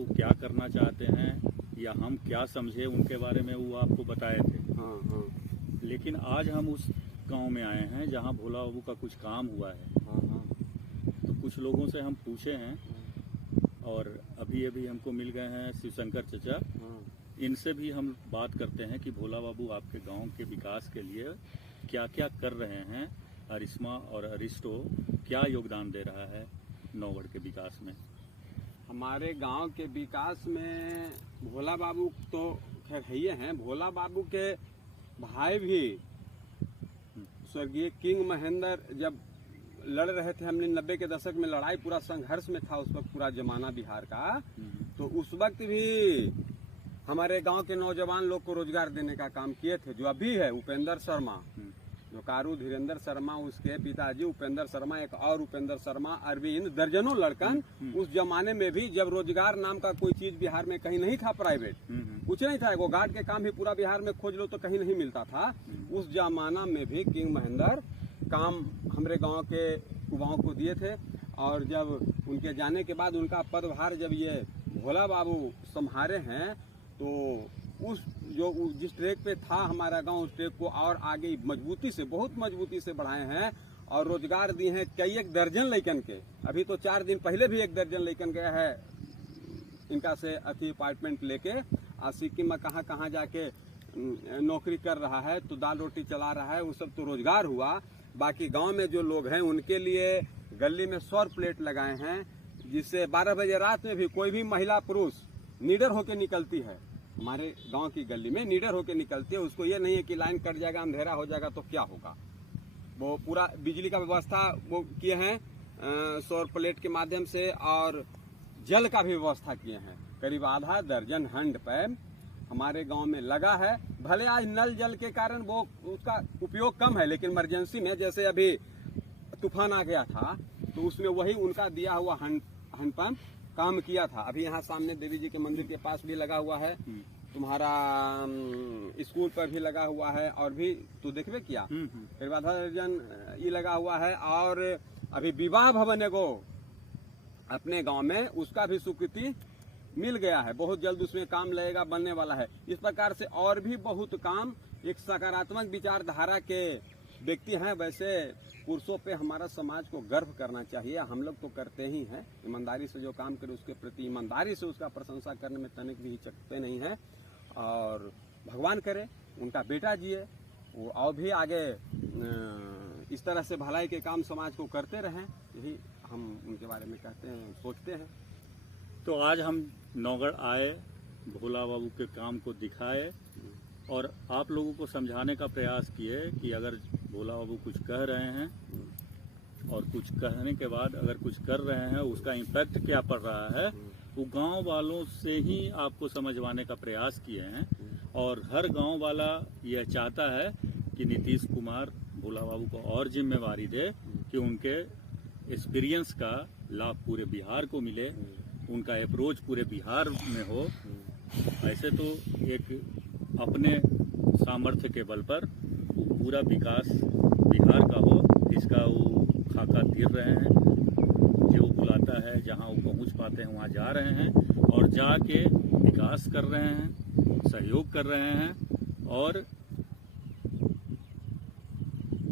बाबू क्या करना चाहते हैं या हम क्या समझे उनके बारे में वो आपको बताए थे। हाँ हाँ लेकिन आज हम उस गांव में आए हैं जहां भोला बाबू का कुछ काम हुआ है। हाँ हाँ तो कुछ लोगों से हम पूछे हैं और अभी अभी हमको मिल गए हैं शिवशंकर चचा। हाँ। इनसे भी हम बात करते हैं कि भोला बाबू आपके गांव के विकास के लिए क्या क्या कर रहे हैं। अरिश्मा और अरिस्टो क्या योगदान दे रहा है नौगढ़ के विकास में। हमारे गांव के विकास में भोला बाबू तो खैर है ही हैं। भोला बाबू के भाई भी स्वर्गीय किंग महेंद्र जब लड़ रहे थे, हमने 90 के दशक में लड़ाई पूरा संघर्ष में था उस वक्त पूरा जमाना बिहार का। तो उस वक्त भी हमारे गांव के नौजवान लोग को रोजगार देने का काम किए थे। जो अभी है उपेंद्र शर्मा, जो कारू धीरेन्द्र शर्मा, उसके पिताजी उपेंद्र शर्मा, एक और उपेंद्र शर्मा, अरविंद, दर्जनों लड़कन उस जमाने में भी जब रोजगार नाम का कोई चीज बिहार में कहीं नहीं था, प्राइवेट कुछ नहीं था, वो गार्ड के काम भी पूरा बिहार में खोज लो तो कहीं नहीं मिलता था। उस जमाना में भी किंग महेंद्र काम हमारे गांव के युवाओं को दिए थे। और जब उनके जाने के बाद उनका पदभार जब ये भोला बाबू संभाले हैं तो जिस ट्रैक पे था हमारा गांव, उस ट्रैक को और आगे मजबूती से, बहुत मजबूती से बढ़ाए हैं और रोजगार दिए हैं कई एक दर्जन लड़कन के। अभी तो 4 दिन पहले भी एक दर्जन लड़कन गया है इनका से अपार्टमेंट लेके। आज सिक्किम में कहाँ कहाँ जाके नौकरी कर रहा है, तो दाल रोटी चला रहा है, वो सब तो रोजगार हुआ। बाकी गांव में जो लोग हैं उनके लिए गली में सौर प्लेट लगाए हैं, जिससे 12 बजे रात में भी कोई भी महिला पुरुष निडर होके निकलती है। हमारे गांव की गली में निडर होके निकलती है। उसको ये नहीं है कि लाइन कट जाएगा, अंधेरा हो जाएगा तो क्या होगा। वो पूरा बिजली का व्यवस्था वो किए हैं सौर प्लेट के माध्यम से, और जल का भी व्यवस्था किए हैं। करीब आधा दर्जन हैंडपंप हमारे गांव में लगा है। भले आज नल जल के कारण वो उसका उपयोग कम है, लेकिन इमरजेंसी में जैसे अभी तूफान आ गया था तो उसमें वही उनका दिया हुआ हैंडपंप काम किया था। अभी यहाँ सामने देवी जी के मंदिर के पास भी लगा हुआ है, तुम्हारा स्कूल पर भी लगा हुआ है, और भी तो देखबे किया करीब आधा दर्जन ये लगा हुआ है। और अभी विवाह भवन एगो अपने गांव में, उसका भी स्वीकृति मिल गया है। बहुत जल्द उसमें काम लगेगा, बनने वाला है। इस प्रकार से और भी बहुत काम, एक सकारात्मक विचारधारा के व्यक्ति हैं। वैसे पुरुषों पे हमारा समाज को गर्व करना चाहिए, हम लोग तो करते ही हैं। ईमानदारी से जो काम करे उसके प्रति ईमानदारी से उसका प्रशंसा करने में तनिक भी हिचकते नहीं है। और भगवान करे उनका बेटा जिए, वो और भी आगे इस तरह से भलाई के काम समाज को करते रहें, यही हम उनके बारे में कहते हैं, सोचते हैं। तो आज हम नौगढ़ आए, भोला बाबू के काम को दिखाए और आप लोगों को समझाने का प्रयास किए कि अगर भोला बाबू कुछ कह रहे हैं और कुछ कहने के बाद अगर कुछ कर रहे हैं, उसका इम्पैक्ट क्या पड़ रहा है, वो गांव वालों से ही आपको समझवाने का प्रयास किए हैं। और हर गांव वाला यह चाहता है कि नीतीश कुमार भोला बाबू को और जिम्मेवारी दे कि उनके एक्सपीरियंस का लाभ पूरे बिहार को मिले, उनका अप्रोच पूरे बिहार में हो। ऐसे तो एक अपने सामर्थ्य के बल पर पूरा विकास बिहार का हो, इसका वो खाका तीर रहे हैं। जो बुलाता है, जहां वो पहुंच पाते हैं वहां जा रहे हैं और जाके विकास कर रहे हैं, सहयोग कर रहे हैं और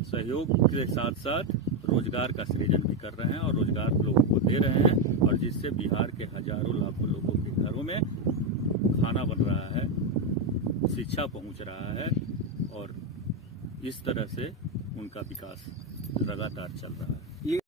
सहयोग के साथ साथ रोजगार का सृजन भी कर रहे हैं और रोजगार लोगों को दे रहे हैं, और जिससे बिहार के हजारों लाखों लोगों के घरों में खाना बन रहा है, शिक्षा पहुंच रहा है, और इस तरह से उनका विकास लगातार चल रहा है।